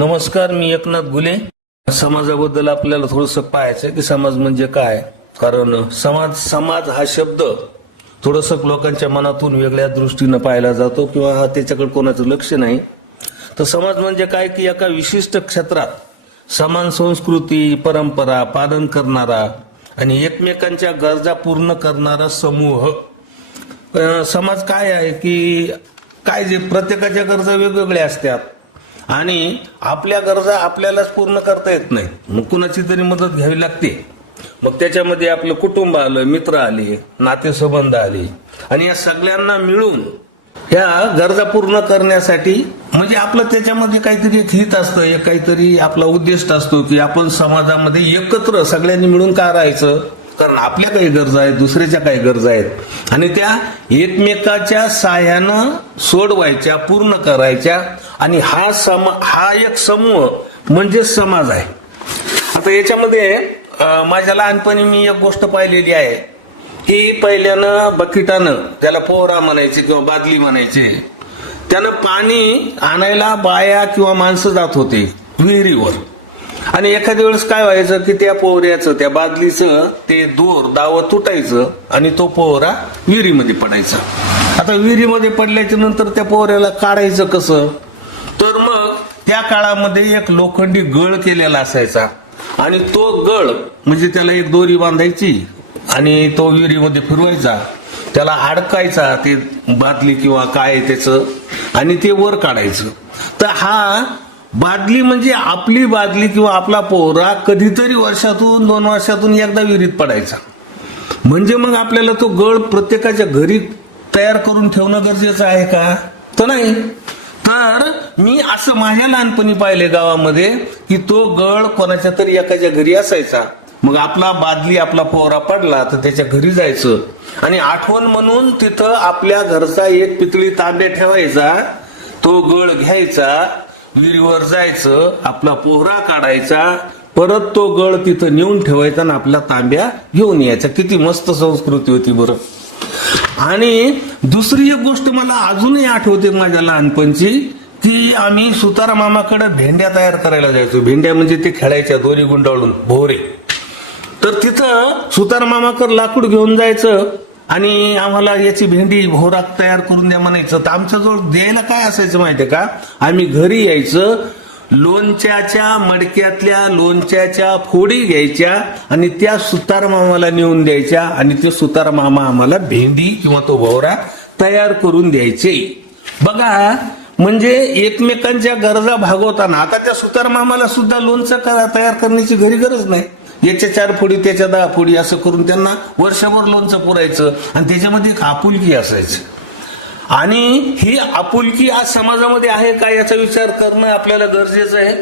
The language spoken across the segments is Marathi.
नमस्कार, मी एकनाथ गुले. समाजाबद्दल आपल्याला थोडंसं पाहायचं की समाज म्हणजे काय. कारण समाज हा शब्द थोडंसं लोकांच्या मनातून वेगळ्या दृष्टीनं पाहिला जातो किंवा त्याच्याकडे कोणाचं लक्ष नाही. तर समाज म्हणजे काय की एका विशिष्ट क्षेत्रात समान संस्कृती परंपरा पालन करणारा आणि एकमेकांच्या गरजा पूर्ण करणारा समूह. समाज काय आहे की काय जे प्रत्येकाच्या गरजा वेगवेगळ्या असतात आणि आपल्या गरजा आपल्यालाच पूर्ण करता येत नाही. मग कुणाची तरी मदत घ्यावी लागते. मग त्याच्यामध्ये आपलं कुटुंब आलं, मित्र आले, नातेसंबंध आले आणि या सगळ्यांना मिळून ह्या गरजा पूर्ण करण्यासाठी म्हणजे आपलं त्याच्यामध्ये काहीतरी एक हित असतं, एक काहीतरी आपला उद्दिष्ट असतो की आपण समाजामध्ये एकत्र सगळ्यांनी मिळून का राहायचं. कारण आपल्या काही गरजा आहेत, दुसऱ्याच्या काही गरजा आहेत आणि त्या एकमेकाच्या साह्यानं सोडवायच्या, पूर्ण करायच्या. आणि हा एक समूह म्हणजे समाज आहे. आता याच्यामध्ये माझ्या लहानपणी मी एक गोष्ट पाहिलेली आहे की पहिल्यानं बकेटानं, त्याला पोहरा म्हणायचे किंवा बादली म्हणायचे, त्यानं पाणी आणायला बाया किंवा माणसं जात होते विहिरीवर. आणि एखाद्या वेळेस काय व्हायचं की त्या पोहऱ्याचं, त्या बादलीचं ते दाव तुटायचं आणि तो पोहरा विहिरीमध्ये पडायचा. आता विहिरीमध्ये पडल्याच्या नंतर त्या पोहऱ्याला काढायचं कसं. तर मग त्या काळामध्ये एक लोखंडी गळ केलेला असायचा आणि तो गळ म्हणजे त्याला एक दोरी बांधायची आणि तो विहिरीमध्ये फिरवायचा, त्याला अडकायचा ते बादली किंवा काय त्याचं आणि ते वर काढायचं. तर हा बादली म्हणजे आपली बादली किंवा आपला पोहरा कधीतरी वर्षातून 2 वर्षातून एकदा विहिरीत पडायचा. म्हणजे मग आपल्याला तो गळ प्रत्येकाच्या घरी तयार करून ठेवणं गरजेचं आहे का. तर नाही. तर मी असं माझ्या लहानपणी पाहिले गावामध्ये की तो गळ कोणाच्या तरी एकाच्या घरी असायचा. मग आपला बादली आपला पोहरा पडला तर त्याच्या घरी जायचं आणि आठवण म्हणून तिथं आपल्या घरचा एक पितळी तांब्या ठेवायचा, तो गळ घ्यायचा, विहिरीवर जायचं, आपला पोहरा काढायचा, परत तो गळ तिथं नेऊन ठेवायचा आणि आपला तांब्या घेऊन यायचा. किती मस्त संस्कृती होती बरं. आणि दुसरी एक गोष्ट मला अजूनही आठवते माझ्या लहानपणची की आम्ही सुतारा मामाकडे भेंड्या तयार करायला जायचो. भेंड्या म्हणजे ते खेळायच्या दोरी गुंडाळून भोवरे. तर तिथं सुतार मामाकडे लाकूड घेऊन जायचं आणि आम्हाला याची भेंडी भोवरा तयार करून द्या म्हणायचं. तर आमच्याजवळ द्यायला काय असायचं माहितीये का, आम्ही घरी यायचं, लोणच्याच्या मडक्यातल्या लोणच्याच्या फोडी घ्यायच्या आणि त्या सुतार मामाला नेऊन द्यायच्या आणि ते सुतार मामा आम्हाला भेंडी किंवा तो भोवरा तयार करून द्यायचे. बघा म्हणजे एकमेकांच्या गरजा भागवताना. आता त्या सुतार मामाला सुद्धा लोणचं तयार करण्याची घरी गरज नाही. याच्या 4 फोडी त्याच्या 10 फोडी असं करून त्यांना वर्षभर लोणचं पुरायचं आणि त्याच्यामध्ये एक आपुलकी असायची. आणि ही आपुलकी आज समाजामध्ये आहे का याचा विचार करणं आपल्याला गरजेचं आहे.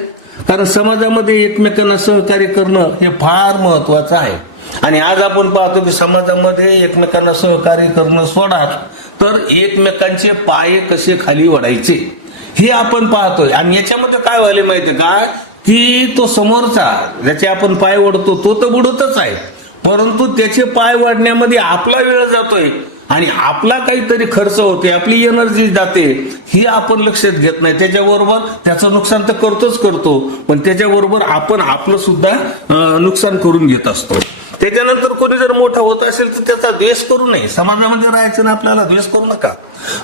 कारण समाजामध्ये एकमेकांना सहकार्य करणं हे फार महत्वाचं आहे. आणि आज आपण पाहतो की समाजामध्ये एकमेकांना सहकार्य करणं सोडा तर एकमेकांचे पाय कसे खाली वडायचे हे आपण पाहतोय. आणि याच्यामध्ये काय व्हायला माहितीये का की तो समोरचा ज्याचे आपण पाय ओढतो तो तर बुडतच आहे, परंतु त्याचे पाय वाढण्यामध्ये आपला वेळ जातोय आणि आपला काहीतरी खर्च होते, आपली एनर्जी जाते, ही आपण लक्षात घेत नाही. त्याच्याबरोबर त्याचं नुकसान तर करतो पण त्याच्याबरोबर आपण आपलं सुद्धा नुकसान करून घेत असतो. त्याच्यानंतर कोणी जर मोठा होत असेल तर त्याचा द्वेष करू नये. समाजामध्ये राहायचं ना आपल्याला द्वेष करू नका.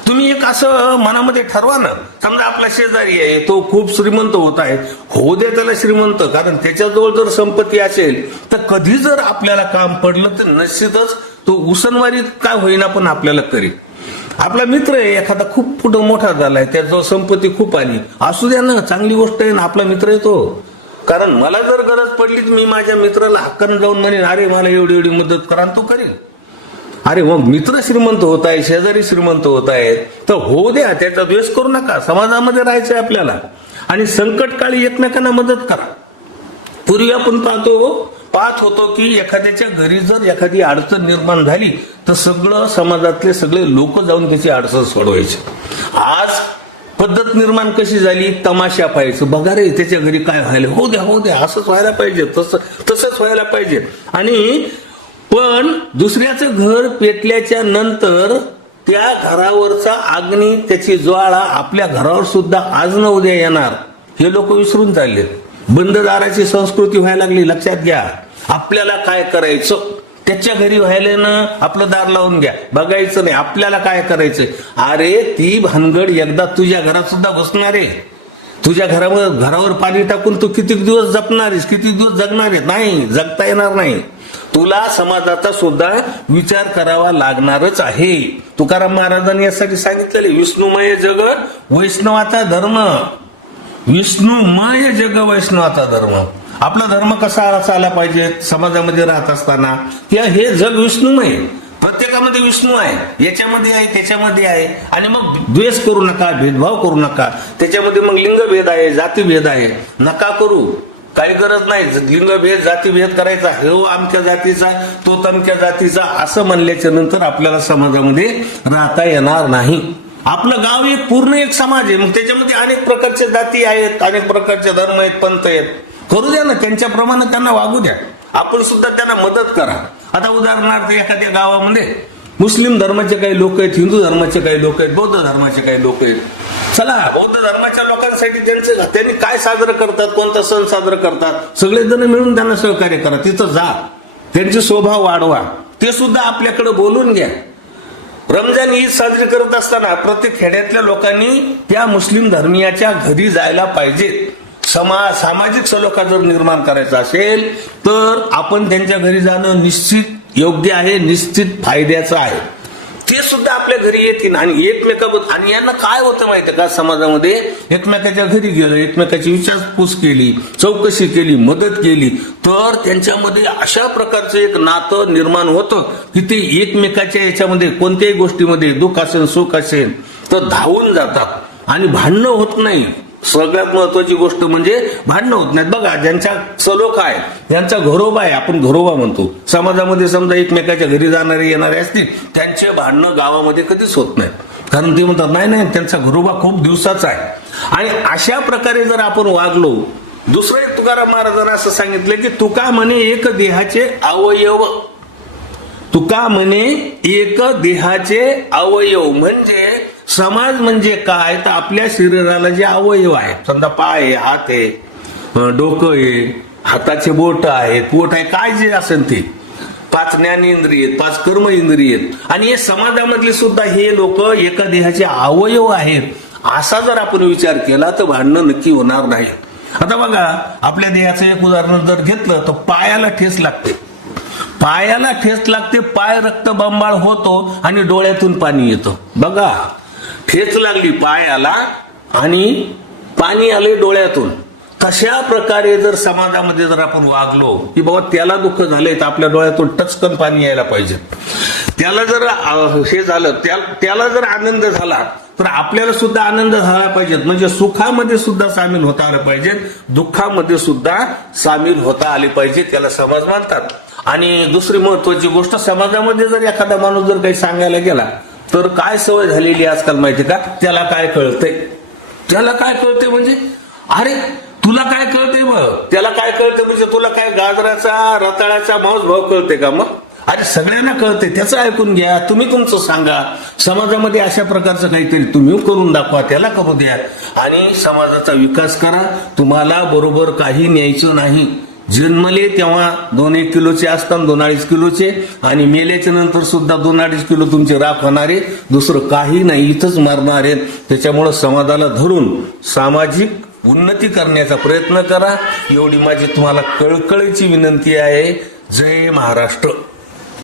तुम्ही एक असं मनामध्ये ठरवा ना, समजा आपला शेजारी आहे, तो खूप श्रीमंत होत आहे, होऊ दे त्याला श्रीमंत. कारण त्याच्याजवळ जर संपत्ती असेल तर कधी जर आपल्याला काम पडलं तर निश्चितच तो उसनवारी काय होईना पण आपल्याला करेल. आपला मित्र आहे एखादा खूप पुढं मोठा झालाय, त्याजवळ संपत्ती खूप आली, असू द्या ना, चांगली गोष्ट आहे ना, आपला मित्र आहे तो. कारण मला जर गरज पडली तर मी माझ्या मित्राला हक्कानं जाऊन म्हणेन अरे मला एवढी मदत करा, तो करेल. अरे मग मित्र श्रीमंत होत आहे, शेजारी श्रीमंत होत आहेत तर होऊ द्या, त्याचा द्वेष करू नका. समाजामध्ये राहायचंय आपल्याला आणि संकट काळी एकमेकांना मदत करा. पूर्वी आपण पाहत होतो की एखाद्याच्या घरी जर एखादी अडचण निर्माण झाली तर सगळं समाजातले सगळे लोक जाऊन त्याची अडचण सोडवायचे. आज पद्धत निर्माण कशी झाली, तमाशा पाहायचं, बघा रे त्याच्या घरी काय व्हायला, होऊ द्या असंच व्हायला पाहिजे, तसंच व्हायला पाहिजे. आणि पण दुसऱ्याचं घर पेटल्याच्या नंतर त्या घरावरचा अग्नी, त्याची ज्वाळा आपल्या घरावर सुद्धा आज न उद्या येणार हे लोक विसरून चालले. बंद दाराची संस्कृती व्हायला लागली. लक्षात घ्या, आपल्याला काय करायचं त्याच्या घरी व्हायला ना आपलं दार लावून घ्या, बघायचं नाही आपल्याला काय करायचंय. अरे ती भानगड एकदा तुझ्या घरात सुद्धा घुसणार आहे. तुझ्या घरावर पाणी टाकून तू किती दिवस जपणार आहेस, किती दिवस जगणार आहे? नाही, जगता येणार नाही. तुला समाजाचा सुद्धा विचार करावा लागणारच आहे. तुकाराम महाराजांनी यासाठी सांगितलेले, विष्णुमय जग वैष्णवाचा धर्म. विष्णुमय जग वैष्णवाचा धर्म. आपला धर्म कसा आला पाहिजे समाजामध्ये राहत असताना, की हे जग विष्णुमय, प्रत्येकामध्ये विष्णू आहे, याच्यामध्ये आहे त्याच्यामध्ये आहे. आणि मग द्वेष करू नका, भेदभाव करू नका. त्याच्यामध्ये मग लिंगभेद आहे, जातीभेद आहे, नका करू. काही गरज नाही लिंगभेद जातीभेद करायचा. हे आमच्या जातीचा, तो तमक्या जातीचा असं म्हणल्याच्या नंतर आपल्याला समाजामध्ये राहता येणार नाही. आपलं गाव एक पूर्ण एक समाज आहे. मग त्याच्यामध्ये अनेक प्रकारच्या जाती आहेत, अनेक प्रकारचे धर्म आहेत, पंथ आहेत. करू द्या ना, त्यांच्याप्रमाणे त्यांना वागू द्या. आपण सुद्धा त्यांना मदत करा. आता उदाहरणार्थ एखाद्या गावामध्ये मुस्लिम धर्माचे काही लोक आहेत, हिंदू धर्माचे काही लोक आहेत, बौद्ध धर्माचे काही लोक आहेत. चला, बौद्ध धर्माच्या लोकांसाठी त्यांनी काय साजरं करतात, कोणता सण साजरा करतात, सगळेजण मिळून त्यांना सहकार्य करा. तिथं जा, त्यांचे स्वभाव वाढवा. ते सुद्धा आपल्याकडे बोलून घ्या. रमजान ईद साजरी करत असताना प्रत्येक खेड्यातल्या लोकांनी त्या मुस्लिम धर्मियाच्या घरी जायला पाहिजे. सामाजिक सलोखा जर निर्माण करायचा असेल तर आपण त्यांच्या घरी जाणं निश्चित योग्य आहे, निश्चित फायद्याचं आहे. ते सुद्धा आपल्या घरी येतील आणि एकमेकाबद्दल. आणि यांना काय होतं माहितीये का, समाजामध्ये एकमेकाच्या घरी गेलं, एकमेकाची विचारपूस केली, चौकशी केली, मदत केली, तर त्यांच्यामध्ये अशा प्रकारचं एक नातं निर्माण होतं की ते एकमेकाच्या याच्यामध्ये कोणत्याही गोष्टीमध्ये दुःख असेल सुख असेल तर धावून जातात आणि भांडणं होत नाही. सगळ्यात महत्वाची गोष्ट म्हणजे भांडणं होत नाहीत. बघा, ज्यांच्या सलोखा आहे, ज्यांचा घरोबा आहे, आपण घरोबा म्हणतो समाजामध्ये, समजा एकमेकाच्या घरी जाणारे येणारे असतील, त्यांचे भांडणं गावामध्ये कधीच होत नाहीत. कारण ते म्हणतात नाही नाही त्यांचा घरोबा खूप दिवसाचा आहे. आणि अशा प्रकारे जर आपण वागलो. दुसरं एक तुकाराम महाराजांना असं सांगितलं की तुका म्हणे एक देहाचे अवयव. तुका म्हणे एक देहाचे अवयव म्हणजे समाज म्हणजे काय, तर आपल्या शरीराला जे अवयव आहेत, समजा पाय आहे, हात आहे, डोकं आहे, हाताचे बोट आहेत, पोट आहे, काय जे असेल ते 5 ज्ञानेंद्रिय आहेत, 5 कर्म इंद्रिय आहेत. आणि हे समाजामधले सुद्धा हे लोक एका देहाचे अवयव आहेत. असा जर आपण विचार केला तर भांडणं नक्की होणार नाही. आता बघा, आपल्या देहाचं एक उदाहरण जर घेतलं तर पायाला ठेस लागते. पायाला ठेस लागते, पाय रक्तबंबाळ होतो आणि डोळ्यातून पाणी येतं. बघा, ठेच लागली पायाला आणि पाणी आले डोळ्यातून. तशा प्रकारे जर समाजामध्ये जर आपण वागलो की बाबा त्याला दुःख झालंय तर आपल्या डोळ्यातून टचकन पाणी यायला पाहिजे. त्याला जर हे झालं, त्याला जर आनंद झाला तर आपल्याला सुद्धा आनंद झाला पाहिजे. म्हणजे सुखामध्ये सुद्धा सामील होता आलं पाहिजे, दुःखामध्ये सुद्धा सामील होता आले पाहिजे. त्याला समाज मानतात. आणि दुसरी महत्वाची गोष्ट, समाजामध्ये जर एखादा माणूस जर काही सांगायला गेला तर काय सवय झालेली आजकाल माहिती का, त्याला काय कळतंय, त्याला काय कळतंय म्हणजे अरे तुला काय कळतंय, मग त्याला काय कळतंय म्हणजे तुला काय गाजराचा रताळ्याचा मांस भाव कळते का? मग अरे सगळ्यांना कळते, त्याचं ऐकून घ्या, तुम्ही तुमचं सांगा. समाजामध्ये अशा प्रकारचं काहीतरी तुम्ही करून दाखवा, त्याला करू द्या आणि समाजाचा विकास करा. तुम्हाला बरोबर काही न्यायचं नाही. जन्मले तेव्हा 2-1 किलोचे असतात, 2-2.5 किलोचे, आणि मेल्याच्या नंतर सुद्धा 2-2.5 किलो तुमचे राख होणारे, दुसरं काही नाही, इथंच मरणार आहेत. त्याच्यामुळं समाजाला धरून सामाजिक उन्नती करण्याचा प्रयत्न करा. एवढी माझी तुम्हाला कळकळीची विनंती आहे. जय महाराष्ट्र.